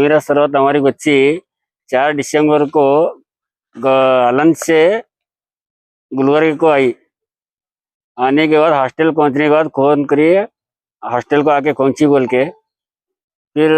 मेरा सर्वत हमारी बच्ची 4 दिसंबर को आलंद से गुलबर्ग को आई। आने के बाद हॉस्टल पहुंचने के बाद फोन करिए, हॉस्टल को आके पहुंची बोल के। फिर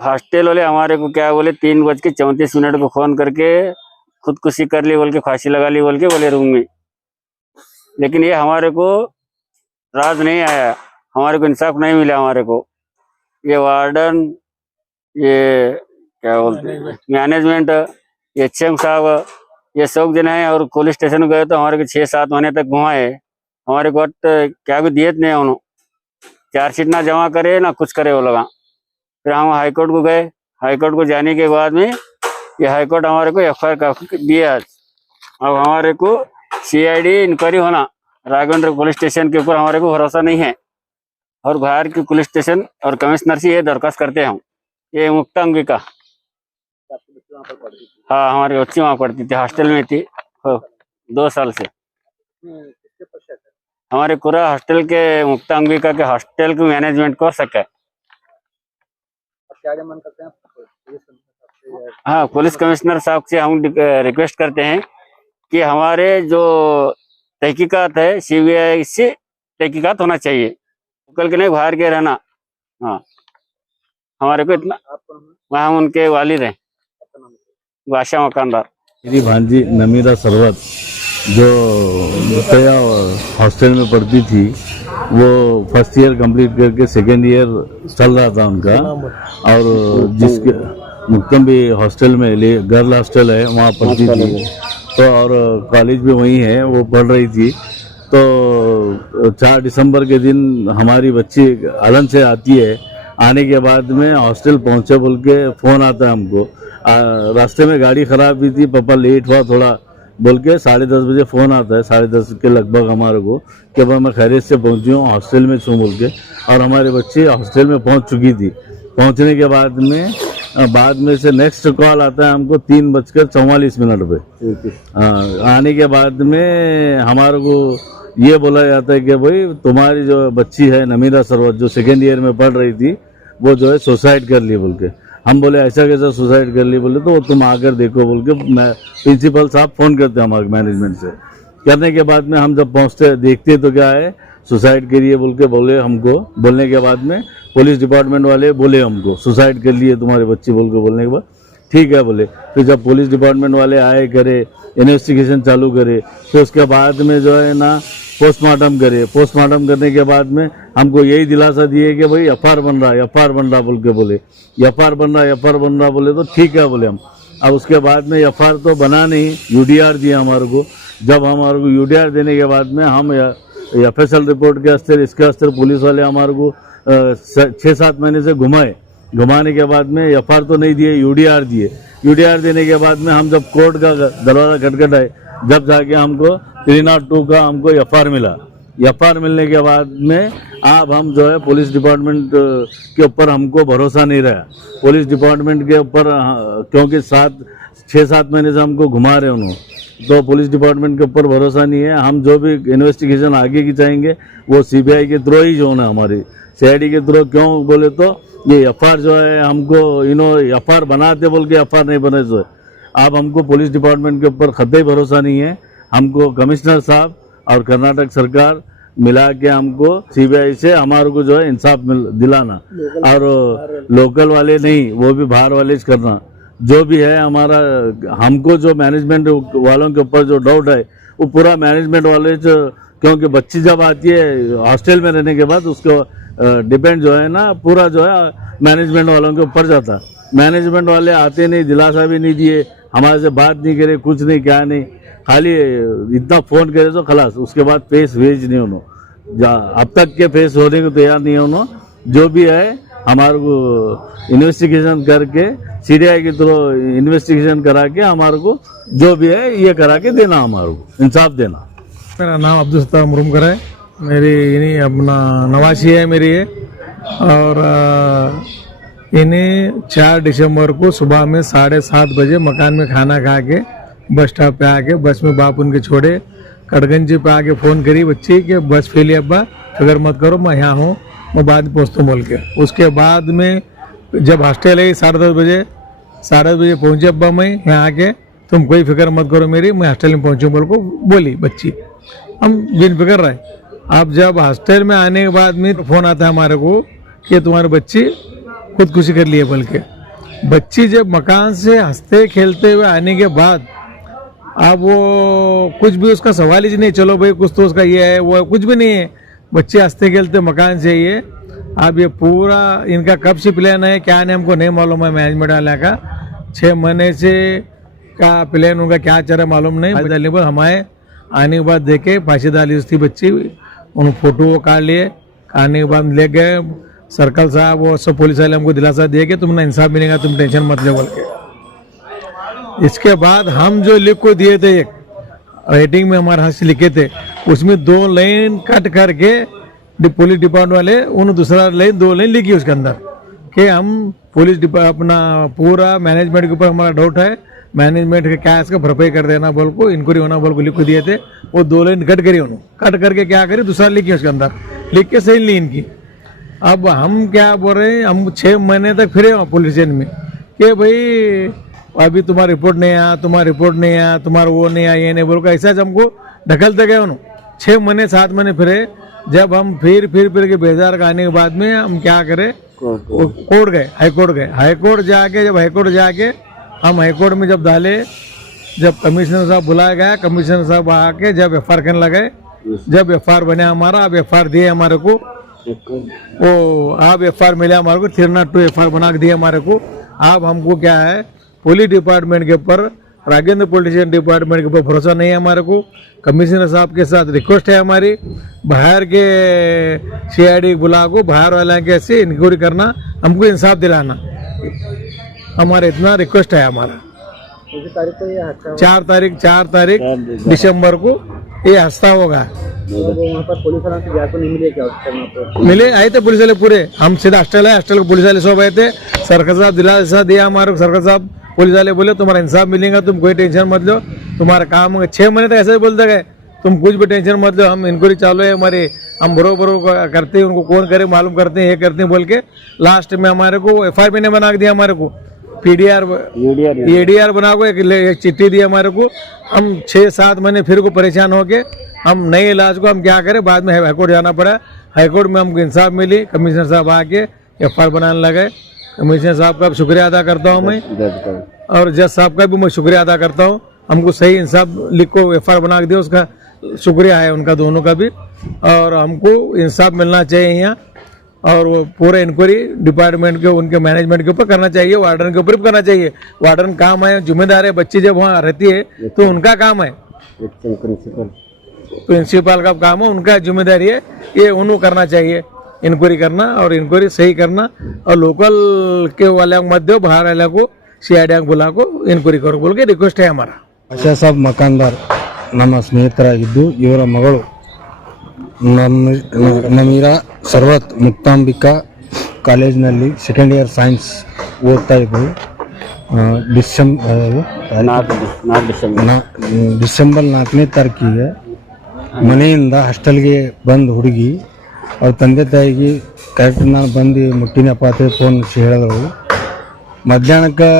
हॉस्टल वाले हमारे को क्या बोले, 3:34 को फोन करके खुदकुशी कर ली बोल के, फांसी लगा ली बोल के बोले रूम में। लेकिन ये हमारे को राज नहीं आया, हमारे को इंसाफ नहीं मिला। हमारे को ये वार्डन, ये क्या बोलते हैं मैनेजमेंट, ये HM साहब, ये सब जन है। और पुलिस स्टेशन गए तो हमारे को 6-7 महीने तक घुमाए। हमारे को क्या भी दिए नहीं उन्होंने, चार्जशीट ना जमा करे ना कुछ करे वो लोग। फिर हम हाईकोर्ट को गए। हाईकोर्ट को जाने के बाद में ये हाईकोर्ट हमारे को FIR दिया। अब हमारे को CID इंक्वायरी होना, राघवेंद्र पुलिस स्टेशन के ऊपर हमारे को भरोसा नहीं है। और बाहर की पुलिस स्टेशन और कमिश्नर से ये दरखास्त करते हैं हम। ये मुक्ता अंगिका, हाँ हमारी बच्ची वहाँ पढ़ती थी, हॉस्टल में थी 2 साल से। हमारे पूरा हॉस्टल के मुक्ता अंगिका के हॉस्टल के मैनेजमेंट को शक है। हाँ, पुलिस कमिश्नर साहब से हम रिक्वेस्ट करते हैं कि हमारे जो तहकीकात है CBI से तहकीकात होना चाहिए, कल के नहीं बाहर के रहना। हाँ, हमारे को इतना, वहाँ उनके वालिद हैं बादशाह मकानदार। मेरी भांजी नमीरा सरवत जो मुतैया हॉस्टल में पढ़ती थी, वो फर्स्ट ईयर कंप्लीट करके सेकेंड ईयर चल रहा था उनका। और जिसके मुक्तम भी हॉस्टल में, गर्ल हॉस्टल है, वहाँ पढ़ती थी। तो और कॉलेज भी वहीं है, वो पढ़ रही थी। तो 4 दिसंबर के दिन हमारी बच्ची आलम से आती है। आने के बाद में हॉस्टल पहुँचे बोल के फ़ोन आता है हमको। रास्ते में गाड़ी ख़राब भी थी, पापा लेट हुआ थोड़ा बोल के 10:30 बजे फ़ोन आता है, 10:30 के लगभग हमारे को, कि अब मैं खैरियत से पहुँची हूँ, हॉस्टल में छूँ बोल के। और हमारे बच्चे हॉस्टल में पहुँच चुकी थी। पहुँचने के बाद में से नेक्स्ट कॉल आता है हमको 3:44 पे। आने के बाद में हमारे को ये बोला जाता है कि भाई तुम्हारी जो बच्ची है नमीरा सरवत, जो सेकेंड ईयर में पढ़ रही थी, वो जो है सुसाइड कर ली बोल के। हम बोले ऐसा कैसा सुसाइड कर ली? बोले तो वो तुम आकर देखो बोल के प्रिंसिपल साहब फ़ोन करते हैं हमारे मैनेजमेंट से। करने के बाद में हम जब पहुंचते देखते तो क्या है, सुसाइड करिए बोल के बोले हमको। बोलने के बाद में पुलिस डिपार्टमेंट वाले बोले हमको सुसाइड कर लिए तुम्हारे बच्ची बोल के। बोलने के बाद ठीक है बोले। फिर जब पुलिस डिपार्टमेंट वाले आए, करे इन्वेस्टिगेशन चालू करे, फिर उसके बाद में जो है ना पोस्टमार्टम करे। पोस्टमार्टम करने के बाद में हमको यही दिलासा दिए कि भाई FIR बन रहा बोल के बोले। FIR बन रहा बोले तो ठीक है बोले हम। अब उसके बाद में FIR तो बना नहीं, UDR दिया हमारे को। जब हमारे को UDR देने के बाद में हम FSL रिपोर्ट के अस्तर, इसके अस्तर पुलिस वाले हमारे को 6-7 महीने से घुमाने के बाद में FIR तो नहीं दिए, UDR दिए। UDR देने के बाद में हम जब कोर्ट का दरवाज़ा खटखटाए, जब जाके हमको 302 का हमको FIR मिला। FIR मिलने के बाद में अब हम जो है पुलिस डिपार्टमेंट के ऊपर हमको भरोसा नहीं रहा। पुलिस डिपार्टमेंट के ऊपर, क्योंकि 6-7 महीने से हमको घुमा रहे उन्होंने, तो पुलिस डिपार्टमेंट के ऊपर भरोसा नहीं है। हम जो भी इन्वेस्टिगेशन आगे की चाहेंगे वो CBI के थ्रू ही जो है हमारी CID के थ्रू। क्यों बोले तो ये FIR जो है हमको FIR बनाते बोल के FIR नहीं बने। जो है अब हमको पुलिस डिपार्टमेंट के ऊपर कतई भरोसा नहीं है। हमको कमिश्नर साहब और कर्नाटक सरकार मिला के हमको CBI से हमारे को जो है इंसाफ दिलाना, और लोकल वाले नहीं, वो भी बाहर वाले करना। जो भी है हमारा, हमको जो मैनेजमेंट वालों के ऊपर जो डाउट है वो पूरा मैनेजमेंट वाले, क्योंकि बच्ची जब आती है हॉस्टल में रहने के बाद उसको डिपेंड जो है ना पूरा जो है मैनेजमेंट वालों के ऊपर जाता। मैनेजमेंट वाले आते नहीं, दिलासा भी नहीं दिए, हमारे से बात नहीं करे, कुछ नहीं, क्या नहीं, खाली इतना फ़ोन करे तो खलास। उसके बाद फेस भेज नहीं उन्होंने, अब तक के फेस होने को तैयार नहीं है उन्होंने। जो भी है हमारे को इन्वेस्टिगेशन करके CBI के थ्रू इन्वेस्टिगेशन करा के हमारे को जो भी है ये करा के देना, हमारे को इंसाफ देना। मेरा नाम अब्दुल सत्तार मुरुमकर है। मेरी इन्हीं अपना नवासी है मेरी ये। और इन्हें 4 दिसंबर को सुबह में 7:30 बजे मकान में खाना खा के बस स्टॉप पे आके, बस में बाप उनके छोड़े, कटगंज पे आके फ़ोन करी बच्ची कि बस फेली अब्बा, फिक्र मत करो, मैं यहाँ हूँ, मैं बाद में पहुँचता हूँ बोल के। उसके बाद में जब हॉस्टल है 10:30 बजे पहुंचे अब्बा मैं यहाँ आके, तुम कोई फिक्र मत करो मेरी, मैं हॉस्टल में पहुंचूं बोल को बोली बच्ची। हम बिन फिक्र रहे। अब जब हॉस्टल में आने के बाद में फोन आता है हमारे को कि तुम्हारी बच्ची खुदकुशी कर ली है बोल के। बच्ची जब मकान से हंसते खेलते हुए आने के बाद अब वो कुछ भी उसका सवाल ही नहीं, चलो भाई कुछ तो उसका ये है वो है, कुछ भी नहीं है। बच्चे हंसते खेलते मकान से ये। अब ये पूरा इनका कब से प्लान है क्या नहीं हमको नहीं मालूम है, मैनेजमेंट वाला का 6 महीने से का प्लान उनका क्या चल रहा है मालूम नहीं। हमारे आने के बाद देखे फांसी डाली उसकी बच्ची, उन फोटो वो काट लिए। आने के बाद ले गए सर्कल साहब, वो सब पुलिस वाले हमको दिलासा दिए कि तुमने इंसाफ मिलेगा, तुम टेंशन मत ले बोल के। इसके बाद हम जो लिख को दिए थे, एक राइटिंग में हमारे हाथ से लिखे थे, उसमें 2 लाइन कट करके पुलिस डिपार्टमेंट वाले उन दूसरा लाइन 2 लाइन लिखी उसके अंदर कि हम पुलिस अपना पूरा मैनेजमेंट के ऊपर हमारा डाउट है, मैनेजमेंट का क्या इसका भरपाई कर देना बोल को, इंक्वायरी होना बोल को लिख को दिए थे। वो 2 लाइन कट करी उन्होंने, कट करके क्या करी दूसरा लिखी उसके अंदर, लिख के सही ली इनकी। अब हम क्या बोल रहे हैं, हम 6 महीने तक फिरे पुलिस स्टेशन में कि भाई अभी तुम्हारा रिपोर्ट नहीं आया, तुम्हारा रिपोर्ट नहीं आया, तुम्हारा वो नहीं आया, ये नहीं बोल को, ऐसा हमको ढकलते गए उन्होंने। 6 महीने 7 महीने फिरे। जब हम फिर के बेजार का आने के बाद में हम क्या करें, कोर्ट गए, हाईकोर्ट गए। हाईकोर्ट जाके जब हाईकोर्ट जाके हम हाईकोर्ट में जब डाले, जब कमिश्नर साहब बुलाया गया, कमिश्नर साहब आके जब FR करने लगे, जब FR बने हमारा, अब FR दिए हमारे को, वो अब FR मिले हमारे को 302 FR बना के दिए हमारे को। अब हमको क्या है, पुलिस डिपार्टमेंट के ऊपर, राजेंद्र पुलिस डिपार्टमेंट के ऊपर भरोसा नहीं है हमारे को। कमिश्नर साहब के साथ रिक्वेस्ट है हमारी, बाहर के CID बुला को, बाहर वाला के ऐसे इंक्वायरी करना, हमको इंसाफ दिलाना, हमारा इतना रिक्वेस्ट है हमारा। 4 तारीख दिसंबर को ये हंसता होगा। वहाँ पर पुलिस वालों से जाकर नहीं मिले क्या? मिले, आए थे पुलिस वाले पूरे। हम सीधा हॉस्टल है, हॉस्टल के पुलिस वाले सब आए थे। सरकार साहब दिलासा दिया हमारे को। सरकार साहब पुलिस वाले बोले तुम्हारा इंसाफ मिलेगा, तुम कोई टेंशन मत लो, तुम्हारा काम होगा। 6 महीने तक ऐसे ही बोलते गए, तुम कुछ भी टेंशन मत लो, हम इंक्वायरी चालू है हमारी, हम बरोबर करते हैं, उनको कौन करे मालूम करते हैं, ये करते हैं बोल के लास्ट में हमारे को FIR ने बना के दिया हमारे को, ADR बना को एक चिट्ठी दी हमारे को। हम 6-7 महीने फिर को परेशान हो के हम नए इलाज को हम क्या करें, बाद में हाईकोर्ट जाना पड़ा। हाईकोर्ट में हमको इंसाफ मिली, कमिश्नर साहब आके FIR बनाने लगे। कमिश्नर साहब का शुक्रिया अदा करता हूँ मैं, और जज साहब का भी मैं शुक्रिया अदा करता हूँ। हमको सही इंसाफ लिख को FIR बना के दिया, उसका शुक्रिया है उनका दोनों का भी। और हमको इंसाफ मिलना चाहिए यहाँ, और वो पूरे इंक्वायरी डिपार्टमेंट के, उनके मैनेजमेंट के ऊपर करना चाहिए, वार्डन के ऊपर भी करना चाहिए। वार्डन काम है, जिम्मेदार है, बच्ची जब वहाँ रहती है तो उनका काम है, प्रिंसिपल का काम है, उनका जिम्मेदारी है, ये उनको करना चाहिए, इंक्वायरी करना और इंक्वायरी सही करना। और लोकल के वाले मत दो, बाहर वाले को CID बुला को इंक्वायरी करो बोल के रिक्वेस्ट है हमारा। ಆಶಾ ಸಾಬ್ ಮಕಾನ್ದಾರ್ ನಮ್ಮ ಸ್ನೇಹಿತರಾಗಿದ್ದು, ಇವರ ಮಗಳು ನಮೀರಾ ಸರ್ವತ್ ಮುಕ್ತಾಂಬಿಕಾ ಕಾಲೇಜಿನಲ್ಲಿ ಸೆಕೆಂಡ್ ಇಯರ್ ಸೈನ್ಸ್ ಓದ್ತಾ ಇದ್ದರು. ಡಿಸೆಂಬರ್ 4ನೇ ತಾರೀಕಿಗೆ ಮನೆಯಿಂದ ಹಾಸ್ಟೆಲ್ಗೆ ಬಂದು ಹುಡುಗಿ ಅವ್ರ ತಂದೆ ತಾಯಿಗೆ ಕರೆಕ್ಟ್ ನಾನು ಬಂದು ಮುಟ್ಟಿನಪ್ಪ ಅಂತ ಫೋನ್ ಹೇಳಿದ್ರು. ಮಧ್ಯಾಹ್ನಕ್ಕೆ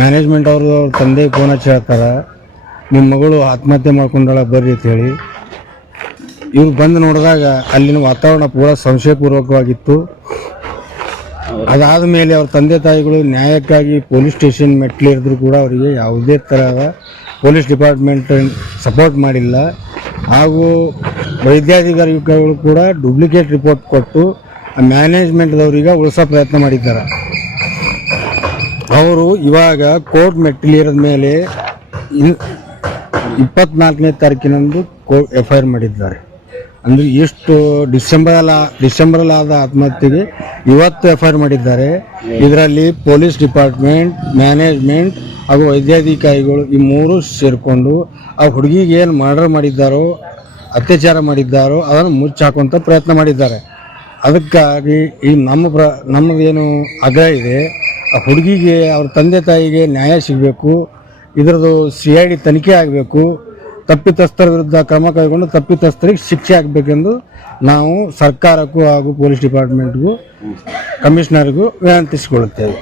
ಮ್ಯಾನೇಜ್ಮೆಂಟ್ ಅವ್ರ ತಂದೆ ಫೋನ್ ಹಚ್ಚಿ ಹೇಳ್ತಾರೆ, ನಿಮ್ಮ ಮಗಳು ಆತ್ಮಹತ್ಯೆ ಮಾಡ್ಕೊಂಡಾಳ ಬರ್ರಿ ಅಂತ ಹೇಳಿ. ಇವ್ರು ಬಂದು ನೋಡಿದಾಗ ಅಲ್ಲಿನ ವಾತಾವರಣ ಪೂರಾ ಸಂಶಯಪೂರ್ವಕವಾಗಿತ್ತು. ಅದಾದ ಮೇಲೆ ಅವ್ರ ತಂದೆ ತಾಯಿಗಳು ನ್ಯಾಯಕ್ಕಾಗಿ ಪೊಲೀಸ್ ಸ್ಟೇಷನ್ ಮೆಟ್ಲಿರಿದ್ರು ಕೂಡ ಅವರಿಗೆ ಯಾವುದೇ ಥರದ ಪೊಲೀಸ್ ಡಿಪಾರ್ಟ್ಮೆಂಟ್ ಸಪೋರ್ಟ್ ಮಾಡಿಲ್ಲ. ಹಾಗೂ ವೈದ್ಯಾಧಿಕಾರಿಗಳು ಕೂಡ ಡೂಪ್ಲಿಕೇಟ್ ರಿಪೋರ್ಟ್ ಕೊಟ್ಟು ಮ್ಯಾನೇಜ್ಮೆಂಟ್ದವ್ರಿಗೆ ಉಳಿಸೋ ಪ್ರಯತ್ನ ಮಾಡಿದ್ದಾರೆ. ಅವರು ಇವಾಗ ಕೋರ್ಟ್ ಮೆಟ್ಟಿಲಿರದ ಮೇಲೆ 24ನೇ ತಾರೀಕಿನಂದು FIR ಮಾಡಿದ್ದಾರೆ. ಅಂದರೆ ಎಷ್ಟು ಡಿಸೆಂಬರಲ್ಲಿ ಆದ ಆತ್ಮಹತ್ಯೆಗೆ ಇವತ್ತು FIR ಮಾಡಿದ್ದಾರೆ. ಇದರಲ್ಲಿ ಪೊಲೀಸ್ ಡಿಪಾರ್ಟ್ಮೆಂಟ್, ಮ್ಯಾನೇಜ್ಮೆಂಟ್ ಹಾಗೂ ವೈದ್ಯಾಧಿಕಾರಿಗಳು ಈ ಮೂರು ಸೇರಿಕೊಂಡು ಆ ಹುಡುಗಿಗೆ ಏನು ಮರ್ಡರ್ ಮಾಡಿದ್ದಾರೋ, ಅತ್ಯಾಚಾರ ಮಾಡಿದ್ದಾರೋ ಅದನ್ನು ಮುಚ್ಚಾಕುವಂಥ ಪ್ರಯತ್ನ ಮಾಡಿದ್ದಾರೆ. ಅದಕ್ಕಾಗಿ ಈ ನಮ್ಮದೇನು ಆಗ್ರಹ ಇದೆ, ಆ ಹುಡುಗಿಗೆ ಅವ್ರ ತಂದೆ ತಾಯಿಗೆ ನ್ಯಾಯ ಸಿಗಬೇಕು, ಇದರದ್ದು CID ತನಿಖೆ ಆಗಬೇಕು, ತಪ್ಪಿತಸ್ಥರ ವಿರುದ್ಧ ಕ್ರಮ ಕೈಗೊಂಡು ತಪ್ಪಿತಸ್ಥರಿಗೆ ಶಿಕ್ಷೆ ಆಗಬೇಕೆಂದು ನಾವು ಸರ್ಕಾರಕ್ಕೂ ಹಾಗೂ ಪೊಲೀಸ್ ಡಿಪಾರ್ಟ್ಮೆಂಟ್ಗೂ ಕಮಿಷನರ್ಗೂ ವಿನಂತಿಸಿಕೊಳ್ಳುತ್ತೇವೆ.